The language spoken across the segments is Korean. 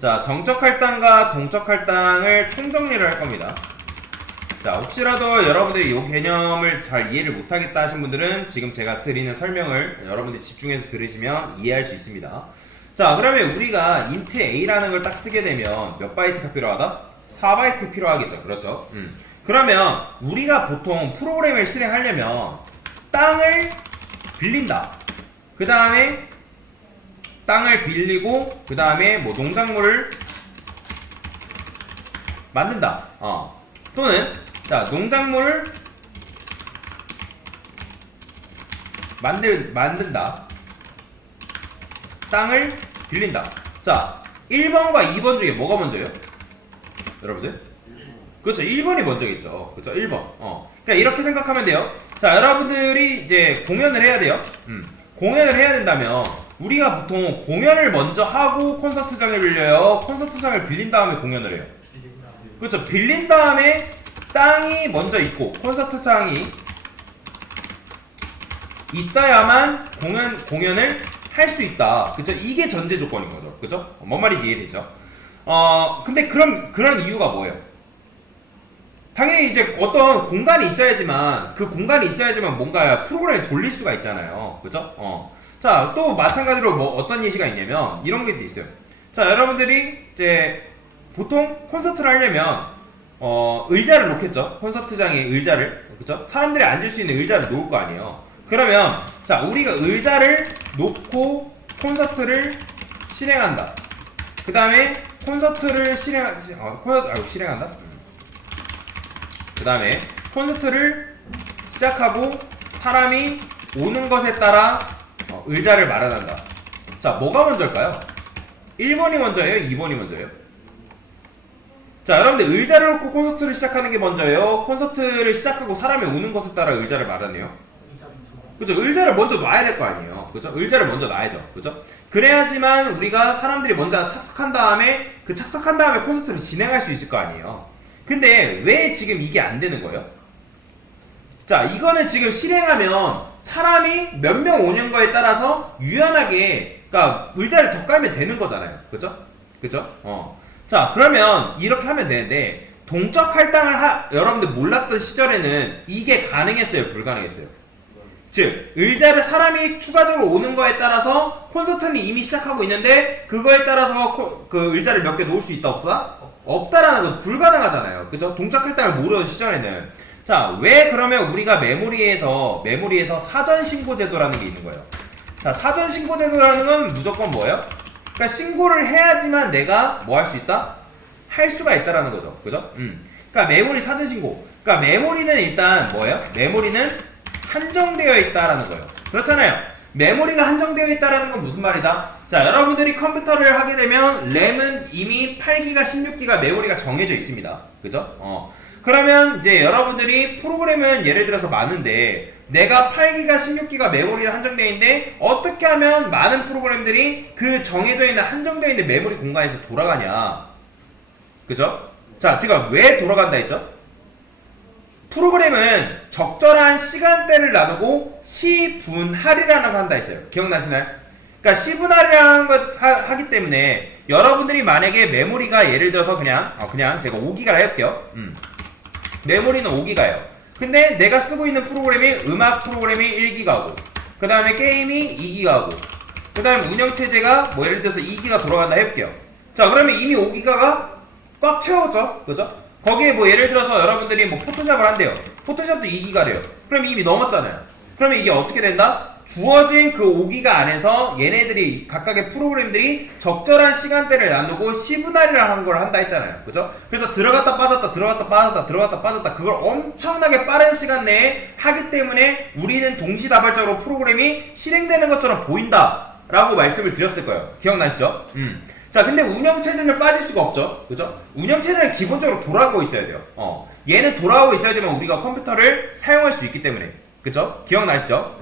자, 정적 할당과 동적 할당을 총정리를 할 겁니다. 자, 혹시라도 여러분들이 이 개념을 잘 이해를 못하겠다 하신 분들은 지금 제가 드리는 설명을 여러분들이 집중해서 들으시면 이해할 수 있습니다. 자, 그러면 우리가 int a라는 걸 딱 쓰게 되면 몇 바이트가 필요하다? 4바이트 필요하겠죠. 그렇죠? 그러면 우리가 보통 프로그램을 실행하려면 땅을 빌린다. 그 다음에 땅을 빌리고 그 다음에 뭐 농작물을 만든다. 또는 자, 농작물을 만든다. 땅을 빌린다. 자, 1번과 2번 중에 뭐가 먼저예요? 여러분들? 그렇죠. 1번이 먼저겠죠. 그렇죠. 1번. 그러니까 이렇게 생각하면 돼요. 자, 여러분들이 이제 공연을 해야 돼요. 공연을 해야 된다면 우리가 보통 공연을 먼저 하고 콘서트장을 빌려요. 콘서트장을 빌린 다음에 공연을 해요. 그렇죠. 빌린 다음에 땅이 먼저 있고 콘서트장이 있어야만 공연을 할 수 있다. 그쵸? 이게 전제 조건인 거죠. 그죠? 뭔 말인지 이해되죠? 근데 그런 이유가 뭐예요? 당연히 이제 어떤 공간이 있어야지만 그 공간이 있어야지만 뭔가 프로그램을 돌릴 수가 있잖아요. 그죠? 자, 또 마찬가지로 뭐 어떤 예시가 있냐면 이런 게 있어요. 자, 여러분들이 이제 보통 콘서트를 하려면 의자를 놓겠죠. 콘서트장에 의자를. 그죠? 사람들이 앉을 수 있는 의자를 놓을 거 아니에요. 그러면 자, 우리가 의자를 놓고 콘서트를 실행한다. 그 다음에 콘서트를 실행한다. 그 다음에 콘서트를 시작하고 사람이 오는 것에 따라 의자를 마련한다. 자, 뭐가 먼저일까요? 1번이 먼저예요? 2번이 먼저예요? 자, 여러분들 의자를 놓고 콘서트를 시작하는 게 먼저예요? 콘서트를 시작하고 사람이 오는 것에 따라 의자를 마련해요? 그죠? 의자를 먼저 놔야 될 거 아니에요. 그죠? 의자를 먼저 놔야죠. 그죠? 그래야지만 우리가 사람들이 먼저 착석한 다음에 콘서트를 진행할 수 있을 거 아니에요. 근데 왜 지금 이게 안 되는 거예요? 자, 이거는 지금 실행하면 사람이 몇 명 오는 거에 따라서 유연하게, 그러니까 의자를 더 깔면 되는 거잖아요. 그죠? 그죠? 자, 그러면 이렇게 하면 되는데 동적 할당을 여러분들 몰랐던 시절에는 이게 가능했어요? 불가능했어요? 즉, 의자를 사람이 추가적으로 오는 거에 따라서 콘서트는 이미 시작하고 있는데 그거에 따라서 그 의자를 몇 개 놓을 수 있다 없다? 없다라는 건 불가능하잖아요. 그죠? 동적 할당을 모르던 시절에는. 자, 왜 그러면 우리가 메모리에서 사전 신고 제도라는 게 있는 거예요. 자, 사전 신고 제도라는 건 무조건 뭐예요? 그러니까 신고를 해야지만 내가 뭐 할 수 있다? 할 수가 있다라는 거죠. 그죠? 그러니까 메모리 사전 신고. 그러니까 메모리는 일단 뭐예요? 메모리는 한정되어 있다라는 거예요. 그렇잖아요. 메모리가 한정되어 있다라는 건 무슨 말이다? 자, 여러분들이 컴퓨터를 하게 되면 램은 이미 8기가, 16기가 메모리가 정해져 있습니다. 그죠? 그러면 이제 여러분들이 프로그램은 예를 들어서 많은데 내가 8기가, 16기가 메모리가 한정되어 있는데 어떻게 하면 많은 프로그램들이 그 정해져 있는 한정되어 있는 메모리 공간에서 돌아가냐? 그죠? 자, 제가 왜 돌아간다 했죠? 프로그램은 적절한 시간대를 나누고 시분할이라는 걸 한다 했어요. 기억나시나요? 그러니까 시분할이라는 걸 하기 때문에 여러분들이 만약에 메모리가 예를 들어서 그냥 제가 5기가라 해볼게요. 메모리는 5기가예요. 근데 내가 쓰고 있는 프로그램이 음악 프로그램이 1기가고 그 다음에 게임이 2기가고 그 다음에 운영체제가 뭐 예를 들어서 2기가 돌아간다 해볼게요. 자, 그러면 이미 5기가가 꽉 채웠죠? 그죠? 거기에 뭐 예를 들어서 여러분들이 뭐 포토샵을 한대요. 포토샵도 2기가래요. 그럼 이미 넘었잖아요. 그러면 이게 어떻게 된다? 주어진 그 5기가 안에서 얘네들이 각각의 프로그램들이 적절한 시간대를 나누고 시분할이라는 한 걸 한다 했잖아요. 그죠? 그래서 들어갔다 빠졌다 들어갔다 빠졌다 들어갔다 빠졌다 그걸 엄청나게 빠른 시간 내에 하기 때문에 우리는 동시다발적으로 프로그램이 실행되는 것처럼 보인다 라고 말씀을 드렸을 거예요. 기억나시죠? 자, 근데 운영체제는 빠질 수가 없죠. 그죠? 운영체제는 기본적으로 돌아가고 있어야 돼요. 얘는 돌아가고 있어야지만 우리가 컴퓨터를 사용할 수 있기 때문에. 그죠? 기억나시죠?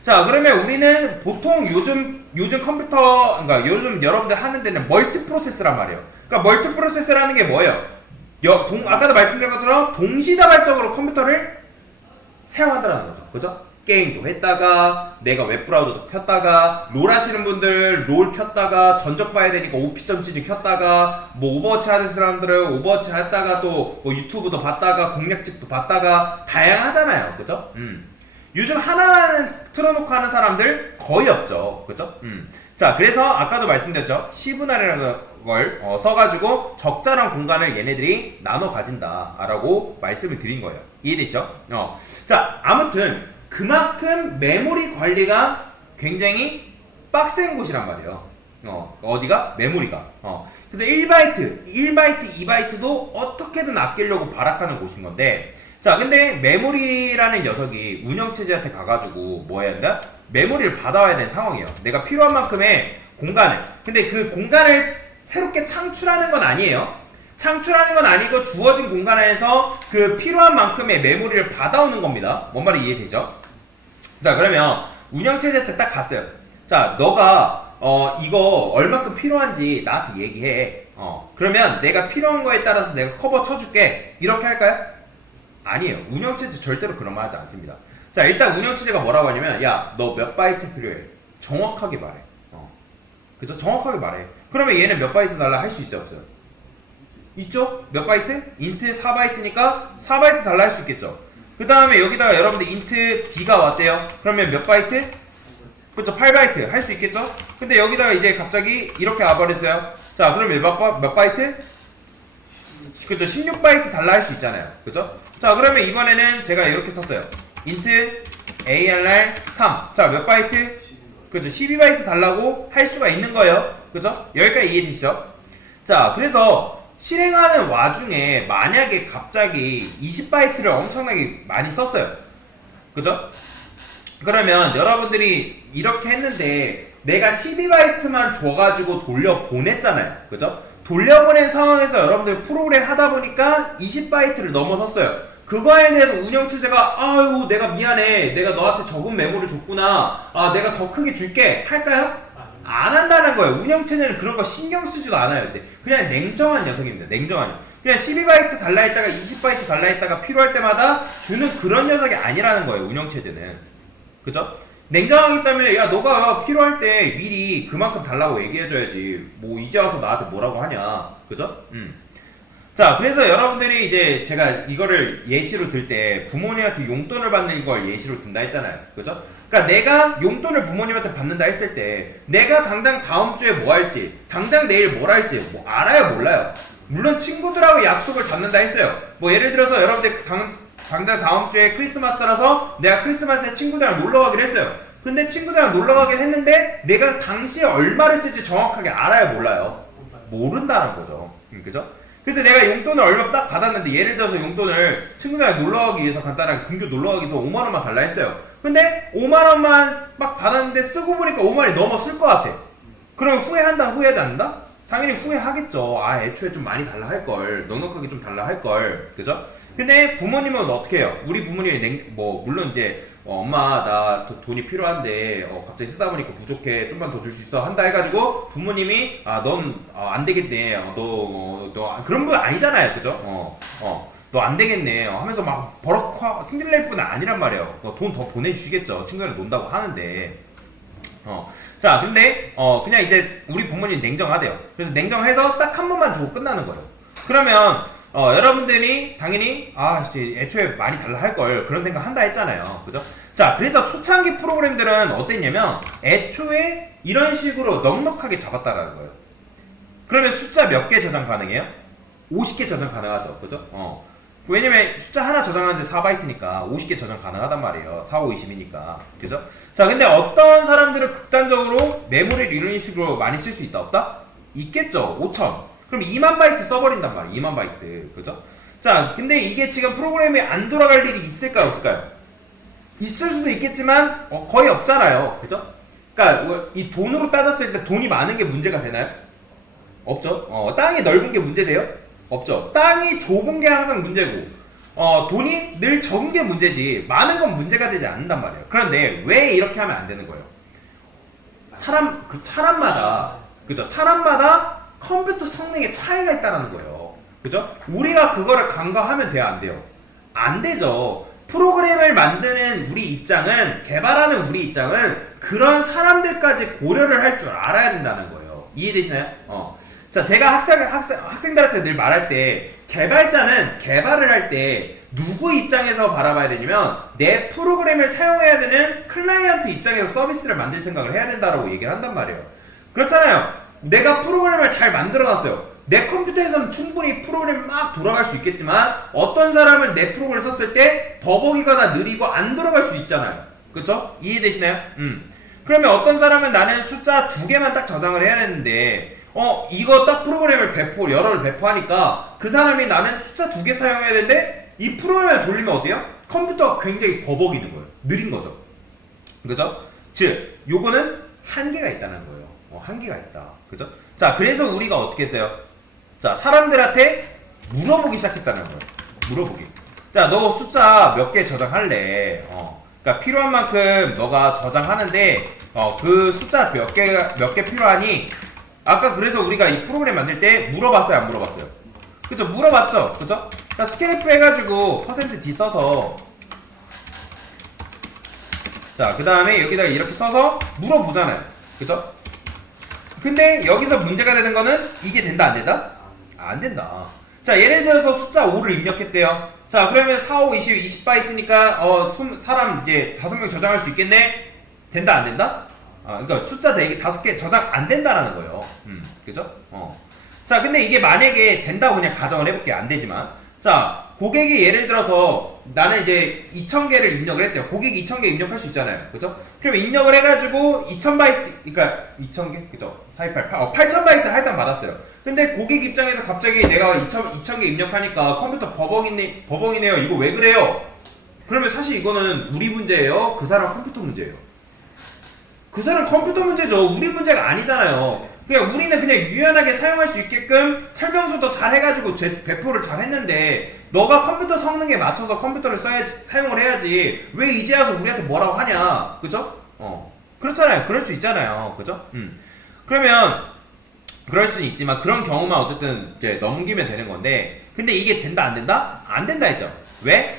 자, 그러면 우리는 보통 요즘 컴퓨터, 그러니까 요즘 여러분들 하는 데는 멀티 프로세스란 말이에요. 그러니까 멀티 프로세스라는 게 뭐예요? 아까도 말씀드린 것처럼 동시다발적으로 컴퓨터를 사용한다는 거죠. 그죠? 게임도 했다가 내가 웹브라우저도 켰다가 롤 하시는 분들 롤 켰다가 전적 봐야 되니까 OP.CG 켰다가 뭐 오버워치 하는 사람들은 오버워치 했다가 또 뭐 유튜브도 봤다가 공략집도 봤다가 다양하잖아요. 그죠? 요즘 하나는 틀어놓고 하는 사람들 거의 없죠. 그죠? 자, 그래서 아까도 말씀드렸죠. C분할이라는 걸 써가지고 적절한 공간을 얘네들이 나눠 가진다 라고 말씀을 드린 거예요. 이해되시죠? 자, 아무튼 그만큼 메모리 관리가 굉장히 빡센 곳이란 말이에요. 어디가? 메모리가. 그래서 1바이트, 2바이트도 어떻게든 아끼려고 발악하는 곳인 건데, 자, 근데 메모리라는 녀석이 운영체제한테 가가지고 뭐 해야 된다? 메모리를 받아와야 되는 상황이에요. 내가 필요한 만큼의 공간을. 근데 그 공간을 새롭게 창출하는 건 아니에요. 창출하는 건 아니고 주어진 공간 안에서 그 필요한 만큼의 메모리를 받아오는 겁니다. 뭔 말이 이해되죠? 자, 그러면 운영체제한테 딱 갔어요. 자, 너가 이거 얼마큼 필요한지 나한테 얘기해. 그러면 내가 필요한 거에 따라서 내가 커버 쳐줄게. 이렇게 할까요? 아니에요. 운영체제 절대로 그런 말 하지 않습니다. 자, 일단 운영체제가 뭐라고 하냐면, 야, 너 몇 바이트 필요해? 정확하게 말해. 그죠? 정확하게 말해. 그러면 얘는 몇 바이트 달라 할 수 있어요, 없어요? 있죠? 몇 바이트? 인트 4바이트니까 4바이트 달라 할 수 있겠죠? 그 다음에 여기다가 여러분들 인트 B가 왔대요. 그러면 몇 바이트? 그렇죠? 8바이트 할 수 있겠죠? 근데 여기다가 이제 갑자기 이렇게 와버렸어요. 자, 그러면 몇 바이트? 그죠? 16바이트 달라 할 수 있잖아요. 그죠? 자, 그러면 이번에는 제가 이렇게 썼어요. 인트 ARR 3. 자, 몇 바이트? 그죠? 12바이트 달라고 할 수가 있는 거예요. 그죠? 여기까지 이해되시죠? 자, 그래서 실행하는 와중에 만약에 갑자기 20바이트를 엄청나게 많이 썼어요. 그죠? 그러면 여러분들이 이렇게 했는데 내가 12바이트만 줘가지고 돌려보냈잖아요. 그죠? 돌려보낸 상황에서 여러분들 프로그램 하다 보니까 20바이트를 넘어섰어요. 그거에 대해서 운영체제가 아유 내가 미안해, 내가 너한테 적은 메모를 줬구나, 아 내가 더 크게 줄게 할까요? 안 한다는 거예요. 운영체제는 그런 거 신경 쓰지도 않아요. 근데 그냥 냉정한 녀석입니다. 냉정한. 그냥 12바이트 달라 했다가 20바이트 달라 했다가 필요할 때마다 주는 그런 녀석이 아니라는 거예요. 운영체제는. 그죠? 냉정하기 때문에 야 너가 필요할 때 미리 그만큼 달라고 얘기해줘야지 뭐 이제 와서 나한테 뭐라고 하냐. 그죠? 자, 그래서 여러분들이 이제 제가 이거를 예시로 들 때 부모님한테 용돈을 받는 걸 예시로 든다 했잖아요. 그죠? 그러니까 내가 용돈을 부모님한테 받는다 했을 때 내가 당장 다음 주에 뭐 할지, 당장 내일 뭘 할지 뭐 알아요, 몰라요? 물론 친구들하고 약속을 잡는다 했어요. 뭐 예를 들어서 여러분들 당장 다음 주에 크리스마스라서 내가 크리스마스에 친구들이랑 놀러 가기로 했어요. 근데 친구들이랑 놀러 가긴 했는데 내가 당시에 얼마를 쓸지 정확하게 알아요, 몰라요? 모른다는 거죠. 그죠? 그래서 내가 용돈을 얼마 딱 받았는데 예를 들어서 용돈을 친구들이랑 놀러 가기 위해서 간단하게 근교 놀러 가기 위해서 5만 원만 달라 했어요. 근데 5만 원만 막 받았는데 쓰고 보니까 5만 원이 넘어 쓸 것 같아. 그러면 후회한다, 후회하지 않는다? 당연히 후회하겠죠. 아, 애초에 좀 많이 달라 할걸. 넉넉하게 좀 달라 할걸. 그죠? 근데 부모님은 어떻게 해요? 우리 부모님이 물론 이제 엄마 나 돈이 필요한데 갑자기 쓰다 보니까 부족해, 좀만 더 줄 수 있어 한다 해가지고 부모님이 넌 안 되겠네, 너 그런 분 아니잖아요. 그죠? 너 안 되겠네 하면서 막 버럭 승질 낼 뿐 아니란 말이에요. 돈 더 보내주시겠죠. 친구랑 논다고 하는데. 자, 근데 그냥 이제 우리 부모님 냉정하대요. 그래서 냉정해서 딱 한 번만 주고 끝나는 거예요. 그러면 여러분들이 당연히 이제 애초에 많이 달라 할걸 그런 생각 한다 했잖아요. 그죠? 자, 그래서 초창기 프로그램들은 어땠냐면 애초에 이런 식으로 넉넉하게 잡았다라는 거예요. 그러면 숫자 몇 개 저장 가능해요? 50개 저장 가능하죠. 그죠? 왜냐면 숫자 하나 저장하는데 4바이트니까 50개 저장 가능하단 말이에요. 4, 5, 20이니까. 그죠? 자, 근데 어떤 사람들은 극단적으로 메모리를 이런 식으로 많이 쓸 수 있다, 없다? 있겠죠. 5000. 그럼 2만 바이트 써버린단 말이에요. 2만 바이트. 그죠? 자, 근데 이게 지금 프로그램이 안 돌아갈 일이 있을까요, 없을까요? 있을 수도 있겠지만 거의 없잖아요. 그죠? 그러니까 이 돈으로 따졌을 때 돈이 많은 게 문제가 되나요? 없죠. 땅이 넓은 게 문제돼요? 없죠. 땅이 좁은 게 항상 문제고 돈이 늘 적은 게 문제지 많은 건 문제가 되지 않는단 말이에요. 그런데 왜 이렇게 하면 안 되는 거예요? 사람마다 그죠? 사람마다 컴퓨터 성능에 차이가 있다는 거예요. 그죠? 우리가 그거를 간과하면 돼요, 안 돼요? 안 되죠. 프로그램을 만드는 우리 입장은, 개발하는 우리 입장은 그런 사람들까지 고려를 할 줄 알아야 된다는 거예요. 이해되시나요? 자, 제가 학생들한테 늘 말할 때, 개발자는 개발을 할 때 누구 입장에서 바라봐야 되냐면, 내 프로그램을 사용해야 되는 클라이언트 입장에서 서비스를 만들 생각을 해야 된다라고 얘기를 한단 말이에요. 그렇잖아요. 내가 프로그램을 잘 만들어 놨어요. 내 컴퓨터에서는 충분히 프로그램이 막 돌아갈 수 있겠지만, 어떤 사람은 내 프로그램을 썼을 때 버벅이거나 느리고 안 들어갈 수 있잖아요. 그쵸? 이해되시나요? 그러면 어떤 사람은 나는 숫자 2개만 딱 저장을 해야 되는데, 이거 딱 프로그램을 여러를 배포하니까 그 사람이 나는 숫자 2개 사용해야 되는데, 이 프로그램을 돌리면 어때요? 컴퓨터가 굉장히 버벅이는 거예요. 느린 거죠. 그죠? 즉, 요거는 한계가 있다는 거예요. 한계가 있다. 그죠? 자, 그래서 우리가 어떻게 했어요? 자, 사람들한테 물어보기 시작했다는 거예요. 물어보기. 자, 너 숫자 몇 개 저장할래? 그러니까 필요한 만큼 너가 저장하는데, 그 숫자 몇 개 필요하니? 아까 그래서 우리가 이 프로그램 만들 때 물어봤어요, 안 물어봤어요? 그죠? 물어봤죠? 그죠? 그러니까 스케일프 해가지고 %d 써서, 자, 그 다음에 여기다가 이렇게 써서 물어보잖아요. 그죠? 근데 여기서 문제가 되는 거는 이게 된다, 안 된다? 안 된다. 자, 예를 들어서 숫자 5를 입력했대요. 자, 그러면 4, 5, 20, 20바이트니까 사람 이제 5명 저장할 수 있겠네? 된다, 안 된다? 그러니까 숫자 5개 저장 안 된다라는 거예요. 그죠? 자, 근데 이게 만약에 된다고 그냥 가정을 해볼게요. 안 되지만. 자, 고객이 예를 들어서 나는 이제 2000개를 입력을 했대요. 고객이 2000개 입력할 수 있잖아요. 그죠? 그럼 입력을 해가지고 2000바이트, 그러니까 2000개? 그죠? 4288, 8000바이트 할당 받았어요. 근데 고객 입장에서 갑자기 내가 2000개 입력하니까 컴퓨터 버벅이네요. 이거 왜 그래요? 그러면 사실 이거는 우리 문제예요? 그 사람 컴퓨터 문제예요? 그 사람 컴퓨터 문제죠. 우리 문제가 아니잖아요. 그냥 우리는 그냥 유연하게 사용할 수 있게끔 설명서도 잘 해가지고 배포를 잘 했는데, 너가 컴퓨터 성능에 맞춰서 컴퓨터를 사용을 해야지 왜 이제 와서 우리한테 뭐라고 하냐. 그죠? 그렇잖아요. 그럴 수 있잖아요. 그죠? 그러면 그럴 수는 있지만 그런 경우만 어쨌든 이제 넘기면 되는 건데, 근데 이게 된다 안 된다? 안 된다 했죠. 왜?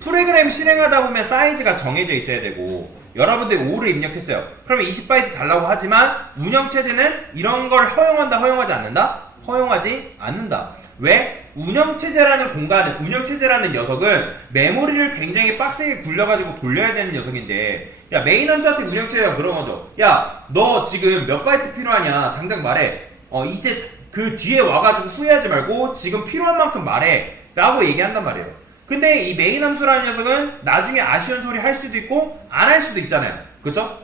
프로그램 실행하다 보면 사이즈가 정해져 있어야 되고, 여러분들이 5를 입력했어요. 그러면 20바이트 달라고 하지만 운영체제는 이런 걸 허용한다, 허용하지 않는다? 허용하지 않는다. 왜? 운영체제라는 녀석은 메모리를 굉장히 빡세게 굴려가지고 돌려야 되는 녀석인데, 야, 메인 함수한테 운영체제가 그런 거죠. 야, 너 지금 몇 바이트 필요하냐? 당장 말해. 이제 그 뒤에 와가지고 후회하지 말고 지금 필요한 만큼 말해. 라고 얘기한단 말이에요. 근데 이 메인 함수라는 녀석은 나중에 아쉬운 소리 할 수도 있고 안 할 수도 있잖아요. 그쵸?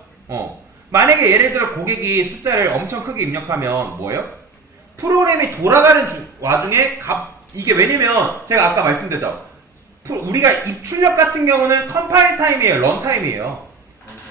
만약에 예를 들어 고객이 숫자를 엄청 크게 입력하면 뭐예요? 프로그램이 돌아가는 와중에 이게 왜냐면 제가 아까 말씀드렸죠. 우리가 입출력 같은 경우는 컴파일 타임이에요, 런타임이에요.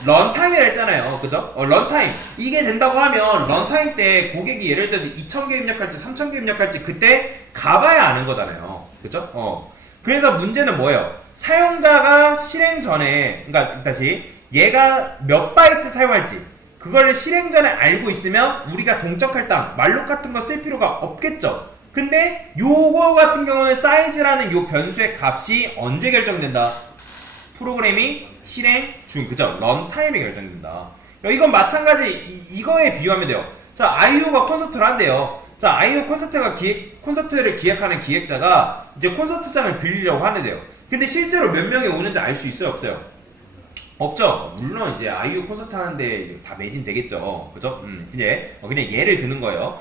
런타임이라 했잖아요. 그죠? 런타임. 이게 된다고 하면 런타임 때 고객이 예를 들어서 2000개 입력할지 3000개 입력할지 그때 가봐야 아는 거잖아요. 그죠? 그래서 문제는 뭐예요? 사용자가 실행 전에, 그러니까 다시 얘가 몇 바이트 사용할지 그거를 실행 전에 알고 있으면 우리가 동적할 땅, 말룩 같은 거 쓸 필요가 없겠죠. 근데 요거 같은 경우는 사이즈라는 요 변수의 값이 언제 결정된다? 프로그램이 실행 중, 그죠? 런타임에 결정된다. 이건 마찬가지 이거에 비유하면 돼요. 자, 아이유가 콘서트를 한대요. 자, 아이유 콘서트를 기획하는 기획자가 이제 콘서트장을 빌리려고 하는데요. 근데 실제로 몇 명이 오는지 알 수 있어요, 없어요? 없죠. 물론 이제 아이유 콘서트 하는데 다 매진되겠죠. 그죠? 그냥 예를 드는 거예요.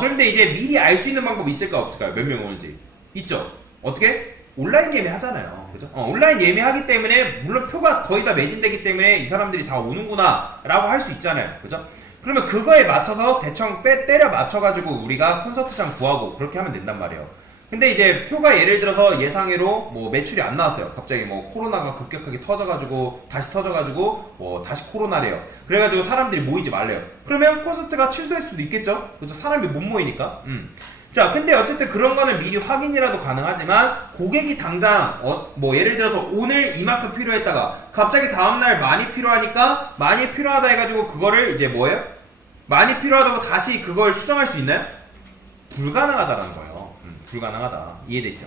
그런데 이제 미리 알 수 있는 방법이 있을까 없을까요? 몇 명 오는지. 있죠. 어떻게? 온라인 예매 하잖아요. 그죠? 온라인 예매하기 때문에 물론 표가 거의 다 매진되기 때문에 이 사람들이 다 오는구나 라고 할 수 있잖아요. 그죠? 그러면 그거에 맞춰서 대충 때려 맞춰가지고 우리가 콘서트장 구하고 그렇게 하면 된단 말이에요. 근데 이제 표가 예를 들어서 예상외로 뭐 매출이 안 나왔어요. 갑자기 뭐 코로나가 급격하게 터져가지고 다시 터져가지고 뭐 다시 코로나래요. 그래가지고 사람들이 모이지 말래요. 그러면 콘서트가 취소될 수도 있겠죠? 그죠? 사람이 못 모이니까. 자, 근데 어쨌든 그런 거는 미리 확인이라도 가능하지만 고객이 당장 뭐 예를 들어서 오늘 이만큼 필요했다가 갑자기 다음날 많이 필요하니까 많이 필요하다 해가지고 그거를 이제 뭐예요? 많이 필요하다고 다시 그걸 수정할 수 있나요? 불가능하다라는 거예요. 불가능하다. 이해되시죠?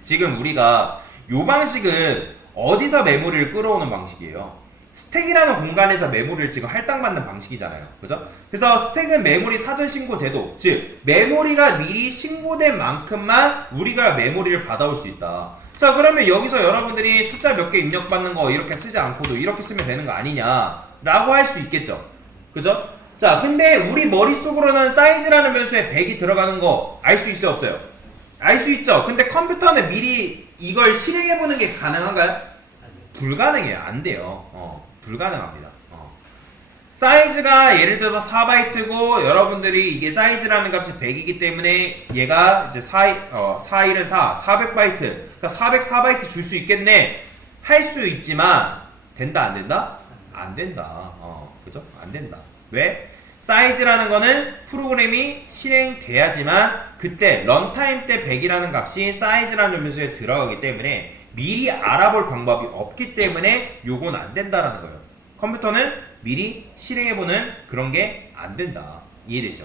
지금 우리가 요 방식은 어디서 메모리를 끌어오는 방식이에요? 스택이라는 공간에서 메모리를 지금 할당받는 방식이잖아요. 그죠? 그래서 스택은 메모리 사전 신고 제도, 즉 메모리가 미리 신고된 만큼만 우리가 메모리를 받아올 수 있다. 자, 그러면 여기서 여러분들이 숫자 몇 개 입력받는 거 이렇게 쓰지 않고도 이렇게 쓰면 되는 거 아니냐 라고 할 수 있겠죠. 그죠? 자, 근데 우리 머릿속으로는 사이즈라는 변수에 100이 들어가는 거 알 수 있어요, 없어요? 알 수 있죠. 근데 컴퓨터는 미리 이걸 실행해보는 게 가능한가요? 불가능해요. 안 돼요. 불가능합니다. 사이즈가 예를 들어서 4바이트고 여러분들이 이게 사이즈라는 값이 100이기 때문에 얘가 이제 4일은 4, 400바이트, 그러니까 404바이트 줄 수 있겠네 할 수 있지만 된다 안 된다? 안 된다. 그죠? 안 된다. 왜? 사이즈라는 거는 프로그램이 실행돼야지만 그때 런타임 때 100이라는 값이 사이즈라는 변수에 들어가기 때문에 미리 알아볼 방법이 없기 때문에 요건 안 된다라는 거예요. 컴퓨터는 미리 실행해보는 그런 게 안 된다. 이해되시죠?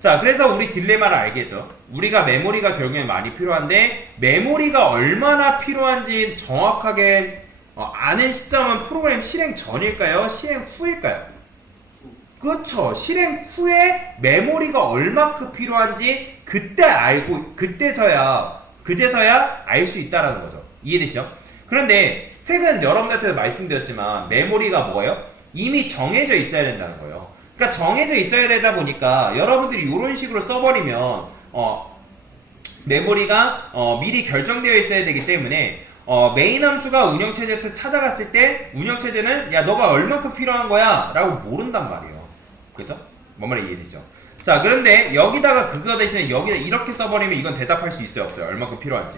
자, 그래서 우리 딜레마를 알겠죠? 우리가 메모리가 결국엔 많이 필요한데 메모리가 얼마나 필요한지 정확하게 아는 시점은 프로그램 실행 전일까요? 실행 후일까요? 그렇죠. 실행 후에 메모리가 얼마큼 필요한지 그때 알고 그제서야 알 수 있다라는 거죠. 이해되시죠? 그런데 스택은 여러분들한테 말씀드렸지만 메모리가 뭐예요? 이미 정해져 있어야 된다는 거예요. 그러니까 정해져 있어야 되다 보니까 여러분들이 이런 식으로 써버리면 메모리가 미리 결정되어 있어야 되기 때문에 메인 함수가 운영체제한테 찾아갔을 때 운영체제는 야 너가 얼마큼 필요한 거야 라고 모른단 말이에요. 그죠? 뭔 말인지 이해되죠? 자, 그런데 여기다가 그거 대신에 여기다 이렇게 써버리면 이건 대답할 수 있어요, 없어요? 얼마큼 필요한지.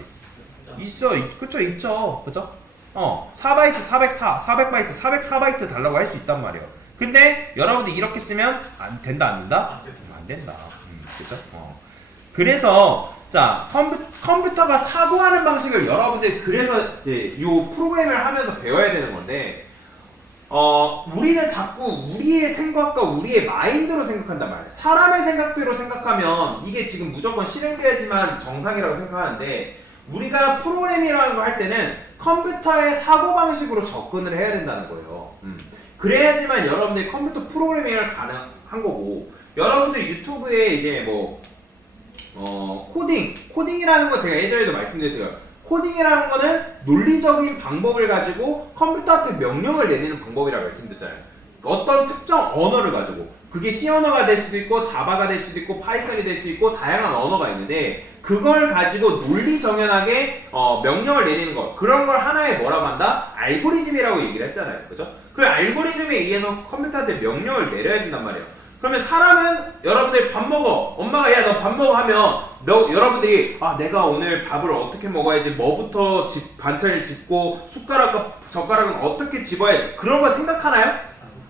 있어. 그쵸, 있죠. 그죠? 4바이트 404, 400바이트 404바이트 달라고 할 수 있단 말이에요. 근데 여러분들 이렇게 쓰면 안 된다 안 된다? 안 된다. 그죠? 그래서 자, 컴퓨터가 사고하는 방식을 여러분들 그래서 이제 요 프로그램을 하면서 배워야 되는 건데 우리는 자꾸 우리의 생각과 우리의 마인드로 생각한단 말이에요. 사람의 생각대로 생각하면 이게 지금 무조건 실행돼야지만 정상이라고 생각하는데 우리가 프로그램이라는 걸 할 때는 컴퓨터의 사고방식으로 접근을 해야 된다는 거예요. 그래야지만 여러분들이 컴퓨터 프로그래밍을 가능한 거고 여러분들 유튜브에 이제 뭐 코딩이라는 거 제가 예전에도 말씀드렸어요. 코딩이라는 거는 논리적인 방법을 가지고 컴퓨터한테 명령을 내리는 방법이라고 말씀드렸잖아요. 어떤 특정 언어를 가지고 그게 C 언어가 될 수도 있고 자바가 될 수도 있고 파이썬이 될 수도 있고 다양한 언어가 있는데 그걸 가지고 논리정연하게 명령을 내리는 것 그런 걸 하나의 뭐라고 한다? 알고리즘이라고 얘기를 했잖아요. 그죠? 그 알고리즘에 의해서 컴퓨터한테 명령을 내려야 된단 말이에요. 그러면 사람은 여러분들 밥 먹어. 엄마가 야 너 밥 먹어 하면 여러분들이 내가 오늘 밥을 어떻게 먹어야지 뭐부터 반찬을 집고 숟가락과 젓가락은 어떻게 집어야 돼. 그런 거 생각하나요?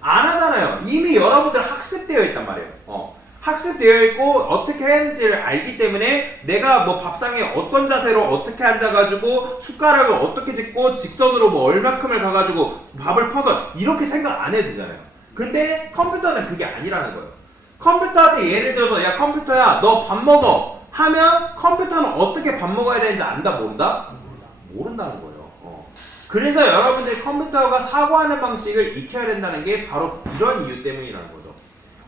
안 하잖아요. 이미 여러분들 학습되어 있단 말이에요. 학습되어 있고 어떻게 해야 하는지를 알기 때문에 내가 뭐 밥상에 어떤 자세로 어떻게 앉아가지고 숟가락을 어떻게 짚고 직선으로 뭐 얼마큼을 가가지고 밥을 퍼서 이렇게 생각 안 해도 되잖아요. 근데 컴퓨터는 그게 아니라는 거예요. 컴퓨터한테 예를 들어서 야 컴퓨터야 너 밥 먹어 하면 컴퓨터는 어떻게 밥 먹어야 되는지 안다 모른다? 모른다는 거예요. 그래서 여러분들이 컴퓨터가 사고하는 방식을 익혀야 된다는 게 바로 이런 이유 때문이라는 거죠.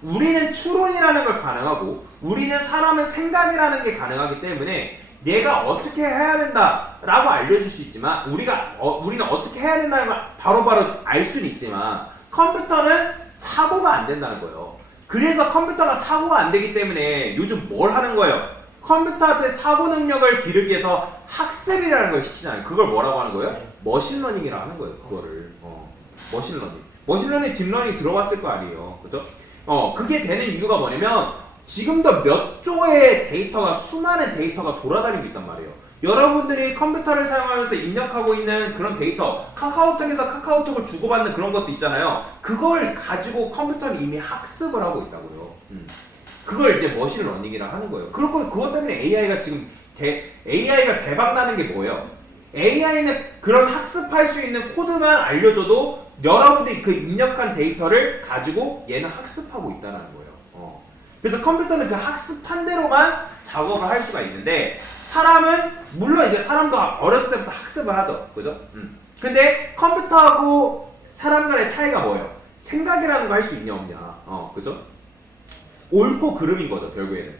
우리는 추론이라는 걸 가능하고 우리는 사람의 생각이라는 게 가능하기 때문에 내가 어떻게 해야 된다라고 알려줄 수 있지만 우리는 어떻게 해야 된다는 걸 바로바로 알 수는 있지만 컴퓨터는 사고가 안 된다는 거예요. 그래서 컴퓨터가 사고가 안 되기 때문에 요즘 뭘 하는 거예요? 컴퓨터한테 사고 능력을 기르기 위해서 학습이라는 걸 시키잖아요. 그걸 뭐라고 하는 거예요? 머신러닝이라고 하는 거예요. 그거를 머신러닝, 딥러닝 들어봤을 거 아니에요. 그죠? 그게 되는 이유가 뭐냐면 지금도 몇 조의 데이터가 수많은 데이터가 돌아다니고 있단 말이에요. 여러분들이 컴퓨터를 사용하면서 입력하고 있는 그런 데이터 카카오톡에서 카카오톡을 주고받는 그런 것도 있잖아요. 그걸 가지고 컴퓨터는 이미 학습을 하고 있다고요. 그걸 이제 머신러닝이라 하는 거예요. 그렇고 그것 때문에 AI가 지금 AI가 대박나는 게 뭐예요? AI는 그런 학습할 수 있는 코드만 알려줘도 여러분들이 그 입력한 데이터를 가지고 얘는 학습하고 있다는 거예요. 그래서 컴퓨터는 그 학습한 대로만 작업을 할 수가 있는데 사람은 물론 이제 사람도 어렸을 때부터 학습을 하죠, 그죠? 근데 컴퓨터하고 사람 간의 차이가 뭐예요? 생각이라는 거 할 수 있냐 없냐, 그죠? 옳고 그름인 거죠, 결국에는.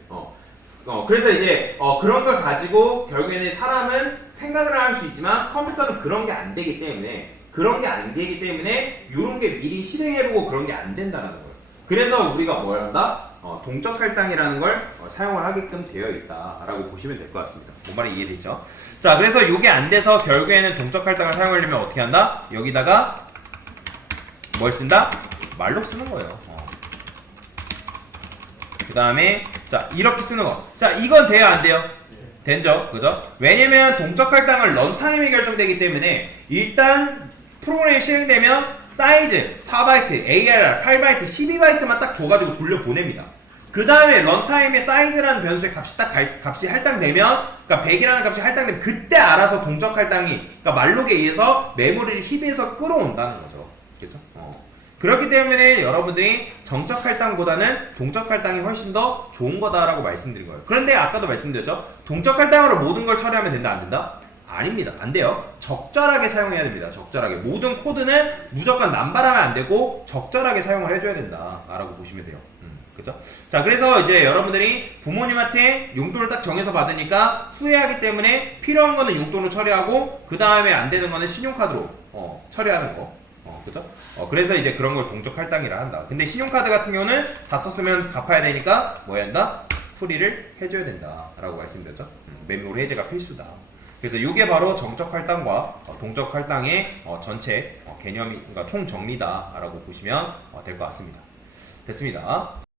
그래서 이제 그런 걸 가지고 결국에는 사람은 생각을 할 수 있지만 컴퓨터는 그런 게 안 되기 때문에 이런 게 미리 실행해보고 그런 게 안 된다는 거예요. 그래서 우리가 뭘 한다? 동적 할당이라는 걸 사용을 하게끔 되어 있다라고 보시면 될 것 같습니다. 뭔 말이 이해되죠? 자, 그래서 이게 안 돼서 결국에는 동적 할당을 사용하려면 어떻게 한다? 여기다가 뭘 쓴다? 말로 쓰는 거예요. 그 다음에 자 이렇게 쓰는 거. 자 이건 돼요 안 돼요? 된죠, 그죠? 왜냐면 동적 할당은 런타임이 결정되기 때문에 일단 프로그램이 실행되면 사이즈 4바이트, ARR 8바이트, 12바이트만 딱 줘가지고 돌려보냅니다. 그 다음에 런타임의 사이즈라는 변수의 값이 값이 할당되면, 그러니까 100이라는 값이 할당되면 그때 알아서 동적 할당이, 그러니까 말록에 의해서 메모리를 힙에서 끌어온다는 거죠. 그죠? 그렇기 때문에 여러분들이 정적 할당보다는 동적 할당이 훨씬 더 좋은 거다라고 말씀드린 거예요. 그런데 아까도 말씀드렸죠? 동적 할당으로 모든 걸 처리하면 된다 안 된다? 아닙니다. 안 돼요. 적절하게 사용해야 됩니다. 적절하게. 모든 코드는 무조건 남발하면 안 되고 적절하게 사용을 해줘야 된다라고 보시면 돼요. 그죠? 자, 그래서 이제 여러분들이 부모님한테 용돈을 딱 정해서 받으니까 후회하기 때문에 필요한 거는 용돈으로 처리하고 그 다음에 안 되는 거는 신용카드로 처리하는 거. 그죠? 그래서 이제 그런 걸 동적 할당이라 한다. 근데 신용카드 같은 경우는 다 썼으면 갚아야 되니까 뭐 해야 한다? 풀이를 해줘야 된다 라고 말씀드렸죠. 메모리 해제가 필수다. 그래서 이게 바로 정적 할당과 동적 할당의 전체 개념이, 그러니까 총 정리다 라고 보시면 될 것 같습니다. 됐습니다.